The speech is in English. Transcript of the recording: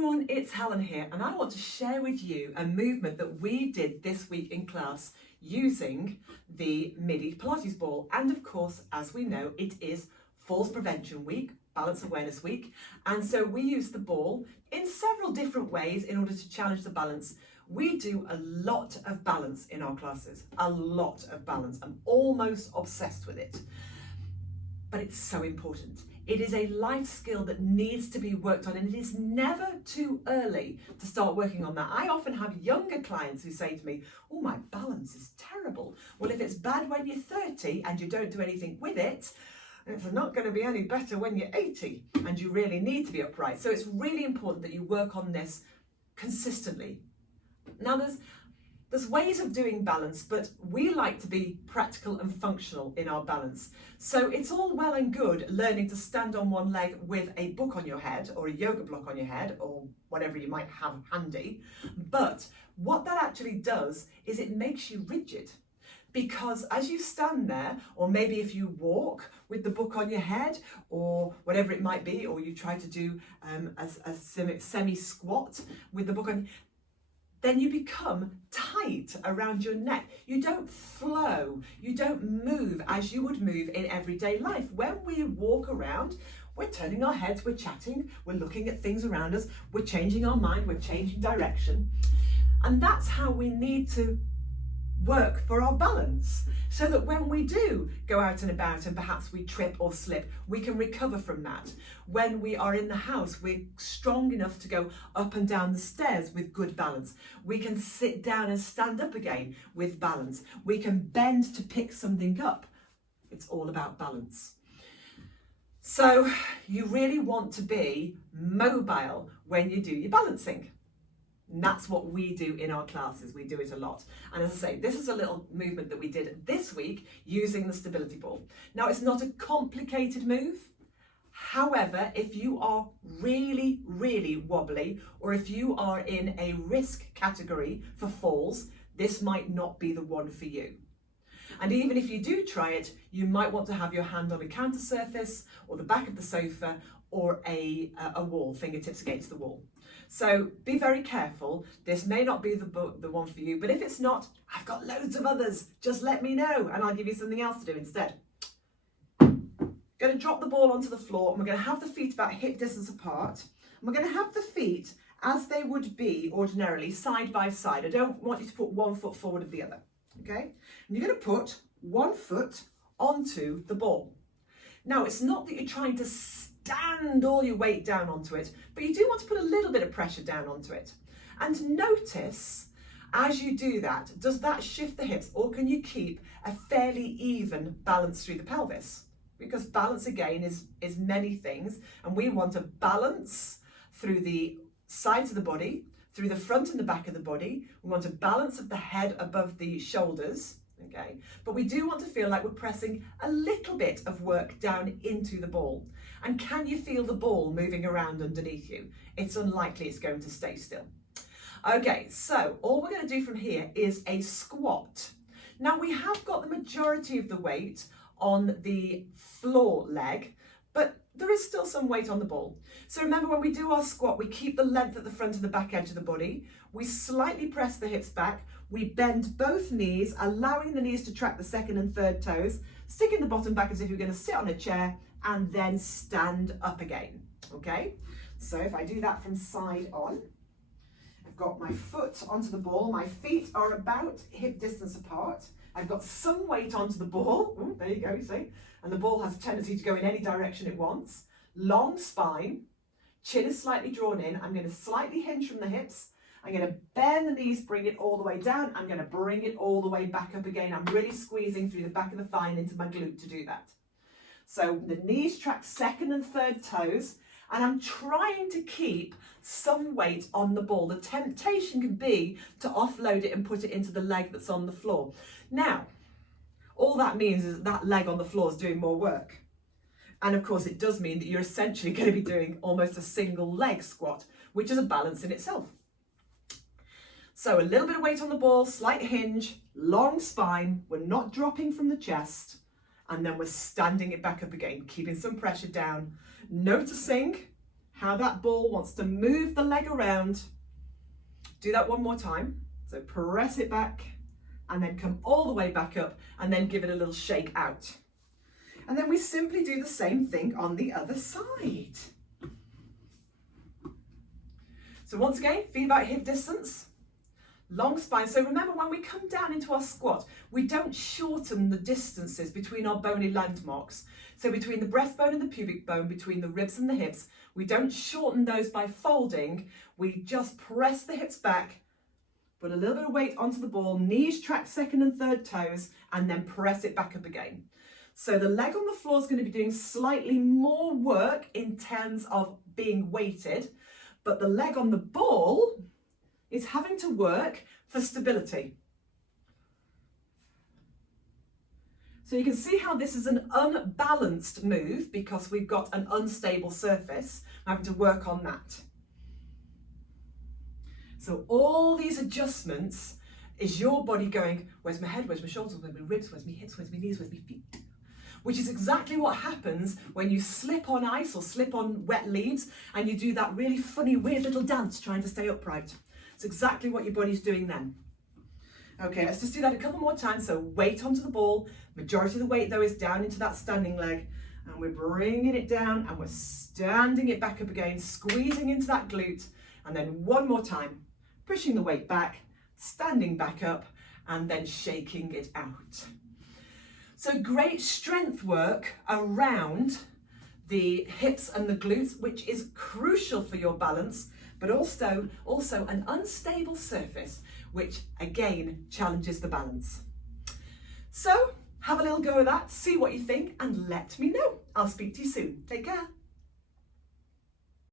everyone, it's Helen here, and I want to share with you a movement that we did this week in class using the MIDI Pilates ball. And of course, as we know, it is Falls Prevention Week, Balance Awareness Week, and so we use the ball in several different ways in order to challenge the balance. We do a lot of balance in our classes, a lot of balance. I'm almost obsessed with it, but it's so important. It is a life skill that needs to be worked on, and it is never too early to start working on that. I often have younger clients who say to me, oh, my balance is terrible. Well, if it's bad when you're 30 and you don't do anything with it, it's not going to be any better when you're 80 and you really need to be upright. So it's really important that you work on this consistently. Now, there's ways of doing balance, but we like to be practical and functional in our balance. So it's all well and good learning to stand on one leg with a book on your head or a yoga block on your head or whatever you might have handy. But what that actually does is it makes you rigid. Because as you stand there, or maybe if you walk with the book on your head or whatever it might be, or you try to do a semi-squat with the book on, then you become tight around your neck. You don't flow, you don't move as you would move in everyday life. When we walk around, we're turning our heads, we're chatting, we're looking at things around us, we're changing our mind, we're changing direction. And that's how we need to work for our balance, so that when we do go out and about and perhaps we trip or slip, we can recover from that. When we are in the house, we're strong enough to go up and down the stairs with good balance. We can sit down and stand up again with balance. We can bend to pick something up. It's all about balance. So you really want to be mobile when you do your balancing. And that's what we do in our classes. We do it a lot. And as I say, this is a little movement that we did this week using the stability ball. Now, it's not a complicated move. However, if you are really, really wobbly, or if you are in a risk category for falls, this might not be the one for you. And even if you do try it, you might want to have your hand on a counter surface or the back of the sofa or a wall, fingertips against the wall. So be very careful. This may not be the one for you, but if it's not, I've got loads of others. Just let me know and I'll give you something else to do instead. Going to drop the ball onto the floor, and we're going to have the feet about hip distance apart. And we're going to have the feet as they would be ordinarily, side by side. I don't want you to put one foot forward of the other, okay? And you're going to put one foot onto the ball. Now, it's not that you're trying to stand all your weight down onto it, but you do want to put a little bit of pressure down onto it. And notice, as you do that, does that shift the hips, or can you keep a fairly even balance through the pelvis? Because balance, again, is many things, and we want to balance through the sides of the body, through the front and the back of the body. We want a balance of the head above the shoulders, okay? But we do want to feel like we're pressing a little bit of work down into the ball. And can you feel the ball moving around underneath you? It's unlikely it's going to stay still. Okay, so all we're going to do from here is a squat. Now, we have got the majority of the weight on the floor leg, but there is still some weight on the ball. So remember, when we do our squat, we keep the length at the front and the back edge of the body. We slightly press the hips back. We bend both knees, allowing the knees to track the second and third toes, sticking the bottom back as if you're going to sit on a chair, and then stand up again, okay? So if I do that from side on, I've got my foot onto the ball, my feet are about hip distance apart, I've got some weight onto the ball. Ooh, there you go, you see? And the ball has a tendency to go in any direction it wants. Long spine, chin is slightly drawn in. I'm going to slightly hinge from the hips. I'm going to bend the knees, bring it all the way down. I'm going to bring it all the way back up again. I'm really squeezing through the back of the thigh and into my glute to do that. So the knees track second and third toes, and I'm trying to keep some weight on the ball. The temptation can be to offload it and put it into the leg that's on the floor. Now, all that means is that leg on the floor is doing more work. And of course, it does mean that you're essentially going to be doing almost a single leg squat, which is a balance in itself. So a little bit of weight on the ball, slight hinge, long spine. We're not dropping from the chest. And then we're standing it back up again, keeping some pressure down, noticing how that ball wants to move the leg around. Do that one more time. So press it back and then come all the way back up and then give it a little shake out. And then we simply do the same thing on the other side. So once again, feet about hip distance, long spine. So remember, when we come down into our squat, we don't shorten the distances between our bony landmarks. So between the breastbone and the pubic bone, between the ribs and the hips, we don't shorten those by folding. We just press the hips back, put a little bit of weight onto the ball, knees track second and third toes, and then press it back up again. So the leg on the floor is going to be doing slightly more work in terms of being weighted, but the leg on the ball is having to work for stability. So you can see how this is an unbalanced move because we've got an unstable surface. We're having to work on that. So all these adjustments is your body going, where's my head, where's my shoulders, where's my ribs, where's my hips, where's my knees, where's my feet? Which is exactly what happens when you slip on ice or slip on wet leaves and you do that really funny, weird little dance trying to stay upright. It's exactly what your body's doing then. Okay, let's just do that a couple more times. So weight onto the ball. Majority of the weight though is down into that standing leg. And we're bringing it down and we're standing it back up again, squeezing into that glute. And then one more time, pushing the weight back, standing back up, and then shaking it out. So great strength work around the hips and the glutes, which is crucial for your balance, but also an unstable surface, which again challenges the balance. So have a little go of that, see what you think, and let me know. I'll speak to you soon. Take care.